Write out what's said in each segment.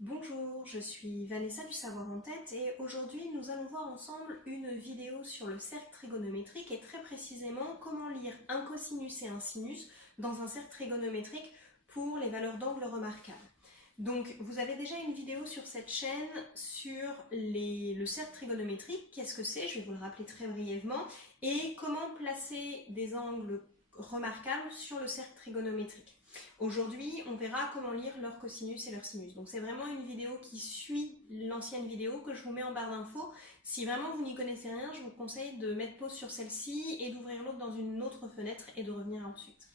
Bonjour, je suis Vanessa du Savoir en Tête et aujourd'hui nous allons voir ensemble une vidéo sur le cercle trigonométrique et très précisément comment lire un cosinus et un sinus dans un cercle trigonométrique pour les valeurs d'angle remarquables. Donc vous avez déjà une vidéo sur cette chaîne sur le cercle trigonométrique, qu'est-ce que c'est, je vais vous le rappeler très brièvement, et comment placer des angles remarquables sur le cercle trigonométrique. Aujourd'hui, on verra comment lire leur cosinus et leur sinus. Donc c'est vraiment une vidéo qui suit l'ancienne vidéo que je vous mets en barre d'infos. Si vraiment vous n'y connaissez rien, je vous conseille de mettre pause sur celle-ci et d'ouvrir l'autre dans une autre fenêtre et de revenir ensuite.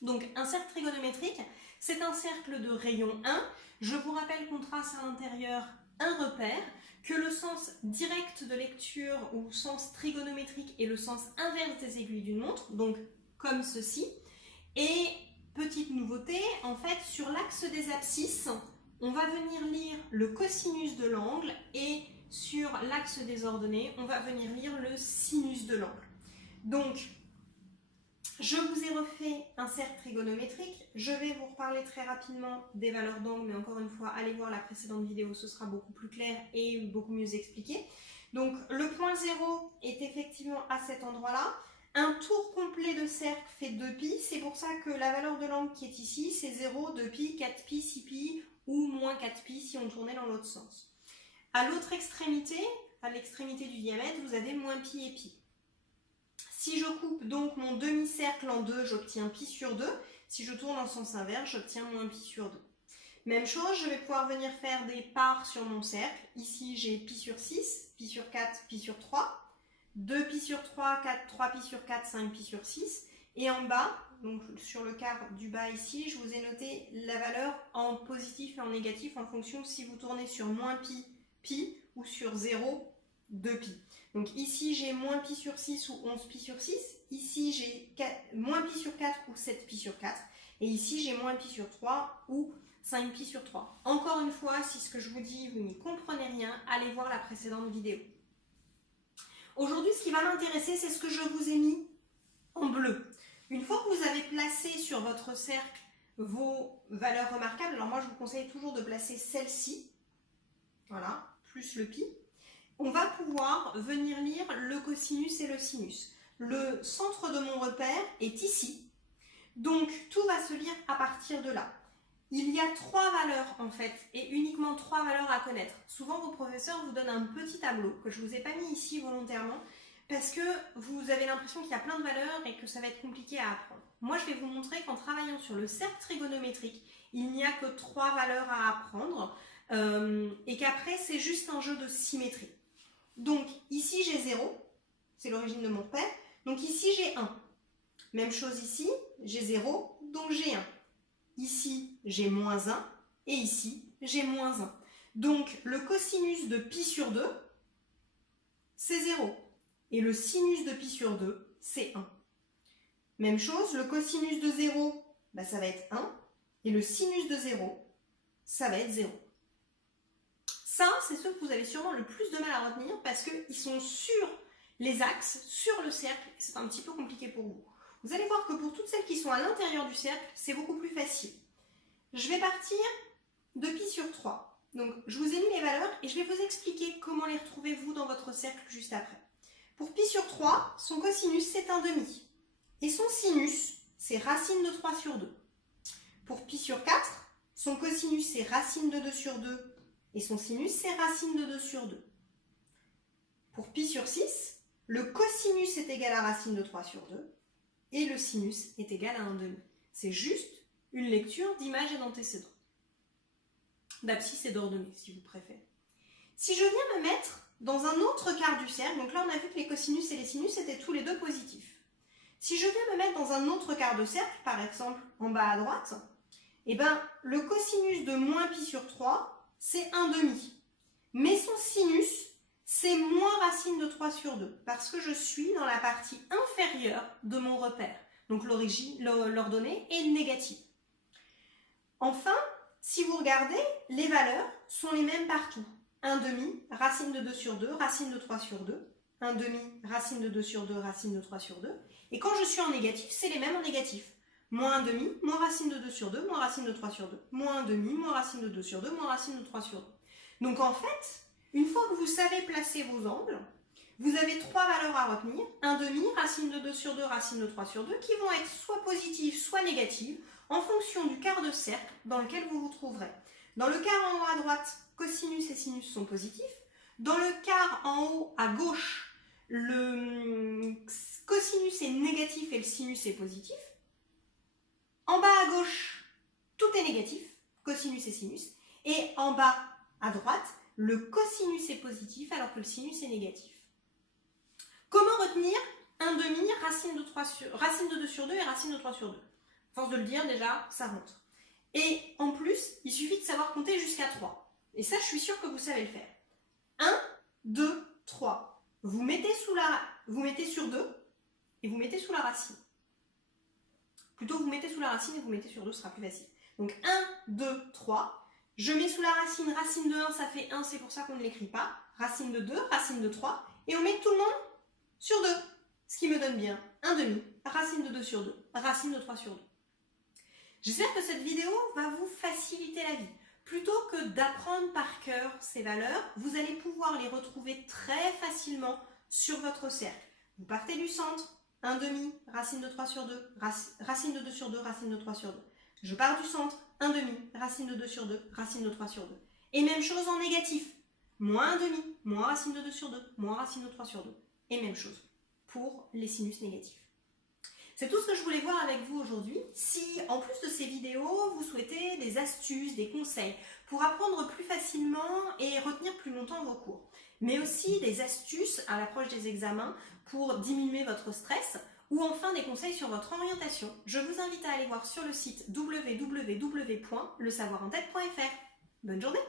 Donc un cercle trigonométrique, c'est un cercle de rayon 1. Je vous rappelle qu'on trace à l'intérieur un repère, que le sens direct de lecture ou sens trigonométrique est le sens inverse des aiguilles d'une montre, donc comme ceci. Et petite nouveauté, en fait, sur l'axe des abscisses, on va venir lire le cosinus de l'angle et sur l'axe des ordonnées, on va venir lire le sinus de l'angle. Donc, je vous ai refait un cercle trigonométrique. Je vais vous reparler très rapidement des valeurs d'angle, mais encore une fois, allez voir la précédente vidéo, ce sera beaucoup plus clair et beaucoup mieux expliqué. Donc, le point 0 est effectivement à cet endroit-là. Un tour complet de cercle fait 2π, c'est pour ça que la valeur de l'angle qui est ici, c'est 0, 2π, 4π, 6π ou moins 4π si on tournait dans l'autre sens. À l'autre extrémité, à l'extrémité du diamètre, vous avez moins π et π. Si je coupe donc mon demi-cercle en deux, j'obtiens π sur 2. Si je tourne en sens inverse, j'obtiens moins π sur 2. Même chose, je vais pouvoir venir faire des parts sur mon cercle. Ici, j'ai π sur 6, π sur 4, π sur 3. 2π sur 3, 3π sur 4, 5π sur 6. Et en bas, donc sur le quart du bas ici, je vous ai noté la valeur en positif et en négatif en fonction si vous tournez sur moins π ou sur 0, 2π. Donc ici, j'ai moins π sur 6 ou 11π sur 6. Ici, j'ai moins π sur 4 ou 7π sur 4. Et ici, j'ai moins π sur 3 ou 5π sur 3. Encore une fois, si ce que je vous dis, vous n'y comprenez rien, allez voir la précédente vidéo. Aujourd'hui, ce qui va m'intéresser, c'est ce que je vous ai mis en bleu. Une fois que vous avez placé sur votre cercle vos valeurs remarquables, alors moi je vous conseille toujours de placer celle-ci, voilà, plus le pi, on va pouvoir venir lire le cosinus et le sinus. Le centre de mon repère est ici, donc tout va se lire à partir de là. Il y a 3 valeurs en fait, et uniquement 3 valeurs à connaître. Souvent vos professeurs vous donnent un petit tableau que je ne vous ai pas mis ici volontairement parce que vous avez l'impression qu'il y a plein de valeurs et que ça va être compliqué à apprendre. Moi je vais vous montrer qu'en travaillant sur le cercle trigonométrique, il n'y a que 3 valeurs à apprendre et qu'après c'est juste un jeu de symétrie. Donc ici j'ai 0, c'est l'origine de mon repère, donc ici j'ai 1. Même chose ici, j'ai 0, donc j'ai 1. Ici, j'ai moins 1 et ici, j'ai moins 1. Donc, le cosinus de π sur 2, c'est 0. Et le sinus de π sur 2, c'est 1. Même chose, le cosinus de 0, ça va être 1. Et le sinus de 0, ça va être 0. Ça, c'est ceux que vous avez sûrement le plus de mal à retenir parce qu'ils sont sur les axes, sur le cercle. C'est un petit peu compliqué pour vous. Vous allez voir que pour toutes celles qui sont à l'intérieur du cercle, c'est beaucoup plus facile. Je vais partir de π sur 3. Donc, je vous ai mis les valeurs et je vais vous expliquer comment les retrouvez vous dans votre cercle juste après. Pour π sur 3, son cosinus, c'est un demi. Et son sinus, c'est racine de 3 sur 2. Pour π sur 4, son cosinus, c'est racine de 2 sur 2. Et son sinus, c'est racine de 2 sur 2. Pour π sur 6, le cosinus est égal à racine de 3 sur 2. Et le sinus est égal à 1,5. C'est juste une lecture d'image et d'antécédent. D'abscisse et d'ordonnée, si vous préférez. Si je viens me mettre dans un autre quart du cercle, donc là on a vu que les cosinus et les sinus étaient tous les deux positifs. Si je viens me mettre dans un autre quart de cercle, par exemple en bas à droite, le cosinus de moins π sur 3, c'est 1,5. Mais son sinus, c'est moins racine de 3 sur 2, parce que je suis dans la partie inférieure de mon repère. Donc l'ordonnée est négative. Enfin, si vous regardez, les valeurs sont les mêmes partout. 1,5, racine de 2 sur 2, racine de 3 sur 2. 1,5, racine de 2 sur 2, racine de 3 sur 2. Et quand je suis en négatif, c'est les mêmes en négatif. moins 1/2, moins racine de 2 sur 2, moins racine de 3 sur 2. Moins 1/2, moins racine de 2 sur 2, moins racine de 3 sur 2. Donc en fait, une fois que vous savez placer vos angles, vous avez 3 valeurs à retenir, 1/2, racine de 2 sur 2, racine de 3 sur 2, qui vont être soit positives, soit négatives, en fonction du quart de cercle dans lequel vous vous trouverez. Dans le quart en haut à droite, cosinus et sinus sont positifs. Dans le quart en haut à gauche, le cosinus est négatif et le sinus est positif. En bas à gauche, tout est négatif, cosinus et sinus. Et en bas à droite, le cosinus est positif alors que le sinus est négatif. Comment retenir 1/2, racine de 2 sur 2 et racine de 3 sur 2? À force de le dire, déjà, ça rentre. Et en plus, il suffit de savoir compter jusqu'à 3. Et ça, je suis sûre que vous savez le faire. 1, 2, 3. Vous mettez sur 2 et vous mettez sous la racine. Plutôt, vous mettez sous la racine et vous mettez sur 2, ce sera plus facile. Donc 1, 2, 3. Je mets sous la racine, racine de 1, ça fait 1, c'est pour ça qu'on ne l'écrit pas. Racine de 2, racine de 3. Et on met tout le monde sur 2. Ce qui me donne bien 1/2, racine de 2 sur 2, racine de 3 sur 2. J'espère que cette vidéo va vous faciliter la vie. Plutôt que d'apprendre par cœur ces valeurs, vous allez pouvoir les retrouver très facilement sur votre cercle. Vous partez du centre, 1/2, racine de 3 sur 2, racine de 2 sur 2, racine de 3 sur 2. Je pars du centre, 1/2, racine de 2 sur 2, racine de 3 sur 2. Et même chose en négatif, moins 1/2, moins racine de 2 sur 2, moins racine de 3 sur 2. Et même chose pour les sinus négatifs. C'est tout ce que je voulais voir avec vous aujourd'hui. Si, en plus de ces vidéos, vous souhaitez des astuces, des conseils pour apprendre plus facilement et retenir plus longtemps vos cours, mais aussi des astuces à l'approche des examens pour diminuer votre stress, ou enfin des conseils sur votre orientation, je vous invite à aller voir sur le site www.lesavoirentête.fr. Bonne journée!